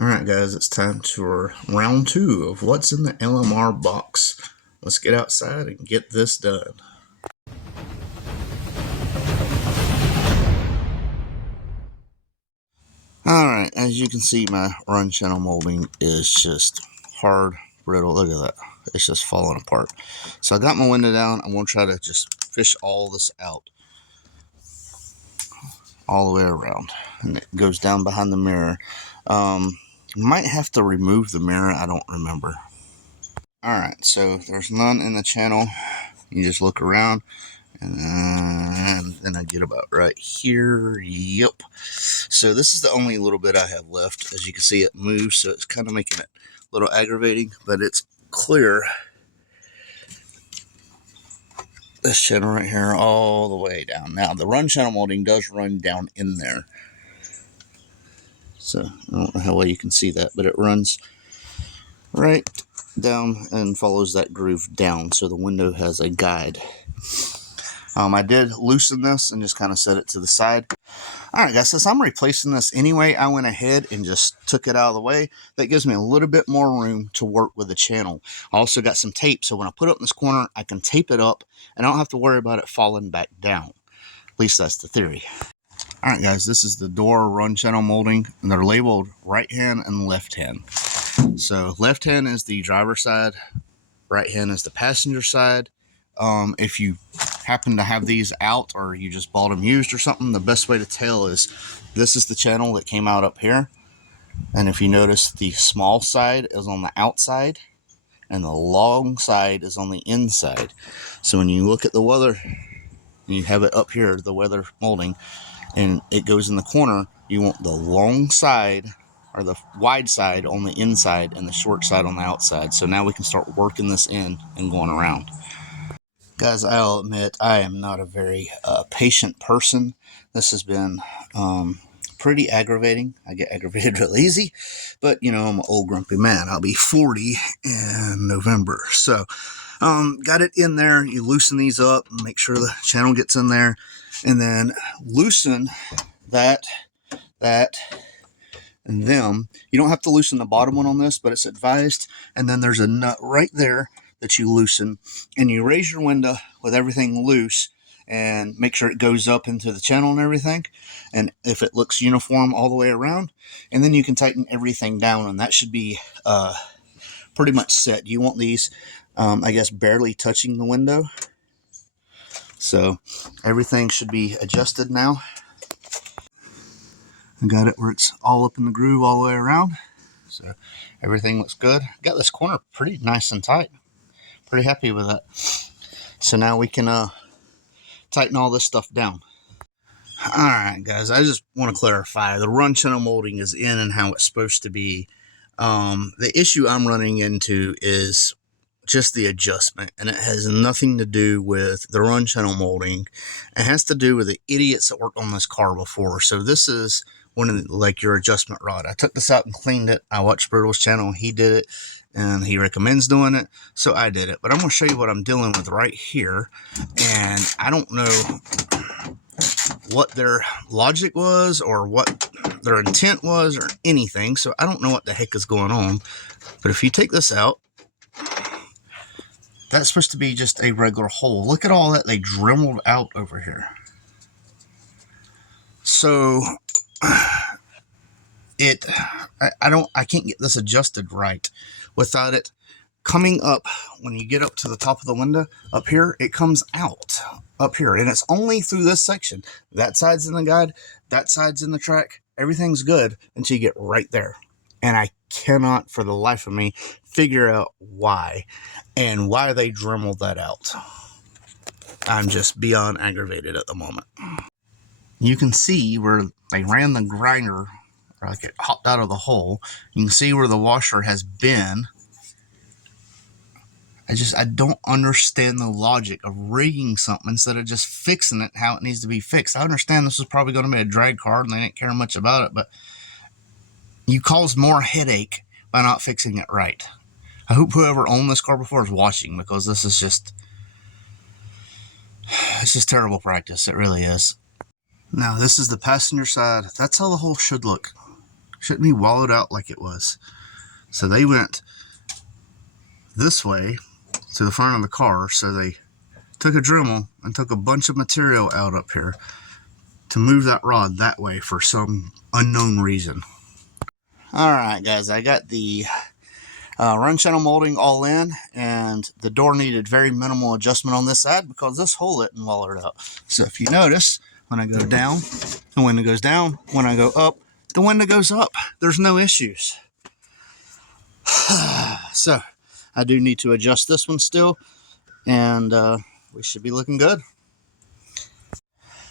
Alright guys, it's time for round 2 of what's in the LMR box. Let's get outside and get this done. Alright, as you can see, my run channel molding is just hard, brittle. Look at that. It's just falling apart. So I got my window down. I'm going to try to just fish all this out. All the way around. And it goes down behind the mirror. Might have to remove the mirror. I don't remember. Alright, so there's none in the channel. You just look around. And then I get about right here. Yep. So this is the only little bit I have left. As you can see, it moves, so it's kind of making it a little aggravating, but it's clear. This channel right here all the way down. Now, the run channel molding does run down in there. So, I don't know how well you can see that, but it runs right down and follows that groove down, so the window has a guide. I did loosen this and just kind of set it to the side. Alright guys, since I'm replacing this anyway, I went ahead and just took it out of the way. That gives me a little bit more room to work with the channel. I also got some tape, so when I put it in this corner, I can tape it up and I don't have to worry about it falling back down. At least that's the theory. Alright guys, this is the door run channel molding, and they're labeled right hand and left hand. So left hand is the driver's side, right hand is the passenger side. If you happen to have these out or you just bought them used or something, the best way to tell is this is the channel that came out up here. And if you notice, the small side is on the outside and the long side is on the inside. So when you look at the weather, you have it up here, the weather molding, and it goes in the corner, you want the long side or the wide side on the inside and the short side on the outside. So now we can start working this in and going around. Guys, I'll admit I am not a very patient person. This has been pretty aggravating. I get aggravated real easy, but you know, I'm an old grumpy man. I'll be 40 in November. So got it in there. You loosen these up and make sure the channel gets in there, and then loosen that, and them. You don't have to loosen the bottom one on this, but it's advised. And then there's a nut right there that you loosen, and you raise your window with everything loose and make sure it goes up into the channel and everything, and if it looks uniform all the way around, and then you can tighten everything down, and that should be pretty much set. You want these I guess barely touching the window, so everything should be adjusted now. I got it where it's all up in the groove all the way around, so everything looks good. Got this corner pretty nice and tight. Pretty happy with that. So now we can tighten all this stuff down. Alright guys, I just want to clarify, the run channel molding is in and how it's supposed to be. The issue I'm running into is just the adjustment, and it has nothing to do with the run channel molding. It has to do with the idiots that worked on this car before. So this is one of the, like your adjustment rod. I took this out and cleaned it. I watched Brutal's channel, he did it, and he recommends doing it, so I did it. But I'm going to show you what I'm dealing with right here, and I don't know what their logic was or what their intent was or anything, so I don't know what the heck is going on. But if you take this out, that's supposed to be just a regular hole. Look at all that they dremeled out over here. So I can't get this adjusted right without it coming up. When you get up to the top of the window up here, it comes out up here, and it's only through this section. That side's in the guide, that side's in the track, everything's good until you get right there, and I cannot for the life of me figure out why and why they dremeled that out. I'm just beyond aggravated at the moment. You can see where they ran the grinder, or like it hopped out of the hole. You can see where the washer has been. I don't understand the logic of rigging something instead of just fixing it how it needs to be fixed. I understand this is probably going to be a drag car and they didn't care much about it, but you cause more headache by not fixing it right. I hope whoever owned this car before is watching, because this is just, it's just terrible practice. It really is. Now this is the passenger side. That's how the hole should look. shouldn't be wallowed out like it was. So they went this way to the front of the car, so they took a Dremel and took a bunch of material out up here to move that rod that way for some unknown reason. Alright guys, I got the run channel molding all in, and the door needed very minimal adjustment on this side because this hole isn't wallered out. So if you notice, when I go down, the window goes down. When I go up, the window goes up. There's no issues. So I do need to adjust this one still, and we should be looking good.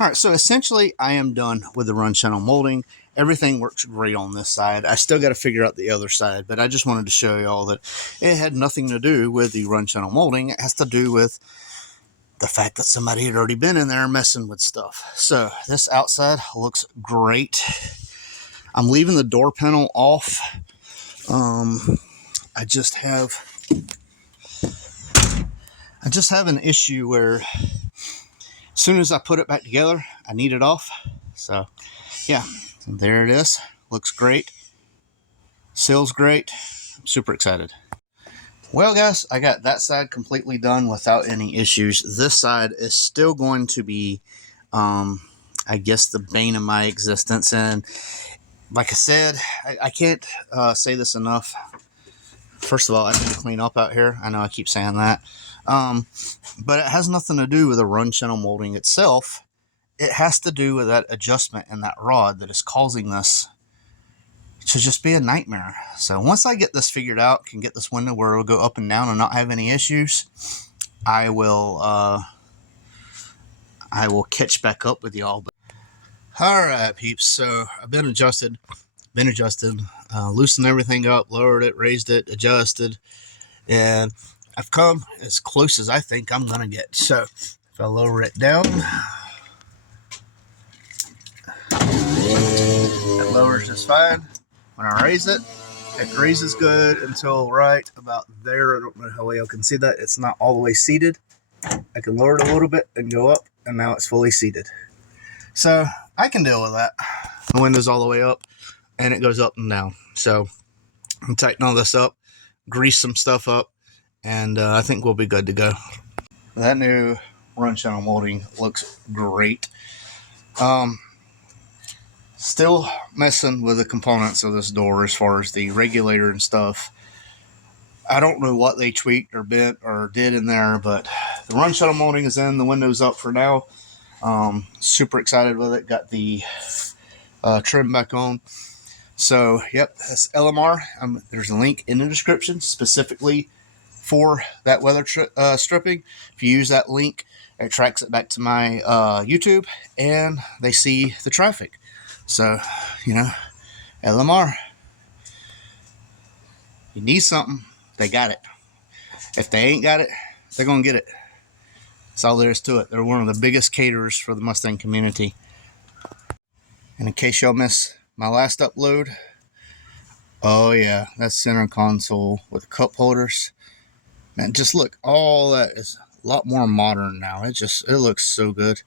Alright, so essentially I am done with the run channel molding. Everything works great on this side. I still got to figure out the other side, but I just wanted to show y'all that it had nothing to do with the run channel molding. It has to do with the fact that somebody had already been in there messing with stuff. So this outside looks great. I'm leaving the door panel off. I just have an issue where as soon as I put it back together, I need it off. So yeah, there it is. Looks great. Seals great. I'm super excited. Well guys, I got that side completely done without any issues. This side is still going to be, I guess, the bane of my existence. And like I said, I can't say this enough. First of all, I need to clean up out here. I know I keep saying that. But it has nothing to do with the run channel molding itself. It has to do with that adjustment in that rod that is causing this to just be a nightmare. So once I get this figured out, can get this window where it'll go up and down and not have any issues, I will catch back up with y'all. Alright peeps, so I've been adjusted, loosened everything up, lowered it, raised it, adjusted, and I've come as close as I think I'm gonna get. So if I lower it down, it lowers just fine. When I raise it, it raises good until right about there. I don't know how well you can see that. It's not all the way seated. I can lower it a little bit and go up, and now it's fully seated. So I can deal with that. The window's all the way up, and it goes up and down. So I'm tighten all this up, grease some stuff up, and I think we'll be good to go. That new run channel molding looks great. Still messing with the components of this door as far as the regulator and stuff. I don't know what they tweaked or bent or did in there, but the run channel molding is in. The window's up for now. Super excited with it. Got the trim back on. So, yep, that's LMR. There's a link in the description specifically for that weather stripping. If you use that link, it tracks it back to my YouTube, and they see the traffic. So, you know, LMR, you need something, they got it. If they ain't got it, they're going to get it. That's all there is to it. They're one of the biggest caterers for the Mustang community. And in case y'all missed my last upload, oh yeah, that's center console with cup holders. Man, just look, all that is a lot more modern now. It looks so good.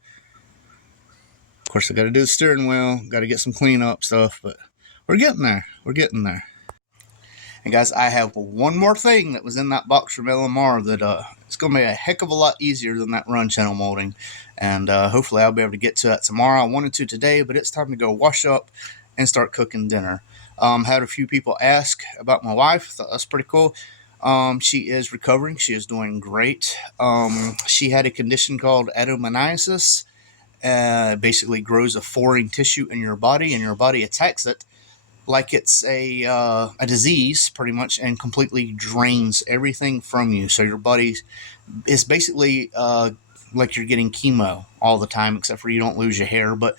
Of course, I got to do the steering wheel, got to get some cleanup stuff, but we're getting there. We're getting there. And guys, I have one more thing that was in that box from LMR that it's going to be a heck of a lot easier than that run channel molding. And hopefully I'll be able to get to that tomorrow. I wanted to today, but it's time to go wash up and start cooking dinner. Had a few people ask about my wife. Thought that's pretty cool. She is recovering. She is doing great. She had a condition called adenomyosis. Basically grows a foreign tissue in your body, and your body attacks it like it's a disease, pretty much, and completely drains everything from you. So your body is basically like you're getting chemo all the time, except for you don't lose your hair, but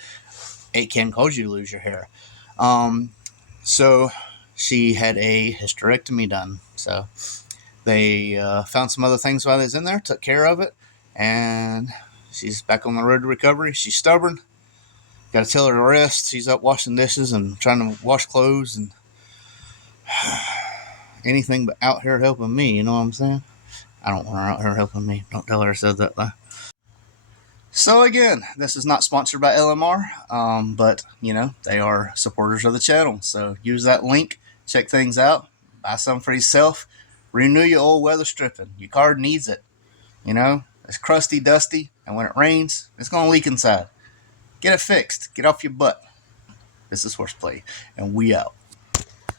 it can cause you to lose your hair. So she had a hysterectomy done. So they found some other things while they was in there, took care of it, and she's back on the road to recovery. She's stubborn. Got to tell her to rest. She's up washing dishes and trying to wash clothes and anything but out here helping me. You know what I'm saying? I don't want her out here helping me. Don't tell her I said that though. So again, this is not sponsored by LMR, but you know, they are supporters of the channel. So use that link, check things out, buy some for yourself, renew your old weather stripping. Your car needs it. You know, it's crusty, dusty, and when it rains, it's gonna leak inside. Get it fixed. Get off your butt. This is Horseplay, and we out.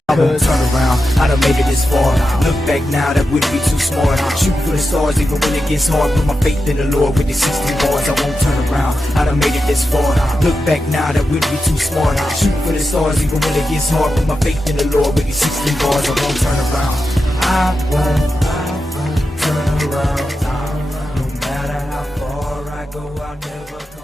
I won't turn around, I done made it this far. Look back now, that wouldn't be too smart. Shoot for the stars even when it gets hard. Put my faith in the Lord with these 16 bars. I won't turn around, I done made it this far. Look back now, that wouldn't be too smart. Shoot for the stars even when it gets hard. Put my faith in the Lord with these 16 bars. I won't turn around, I won't turn around. No matter how far I go, I'll never come.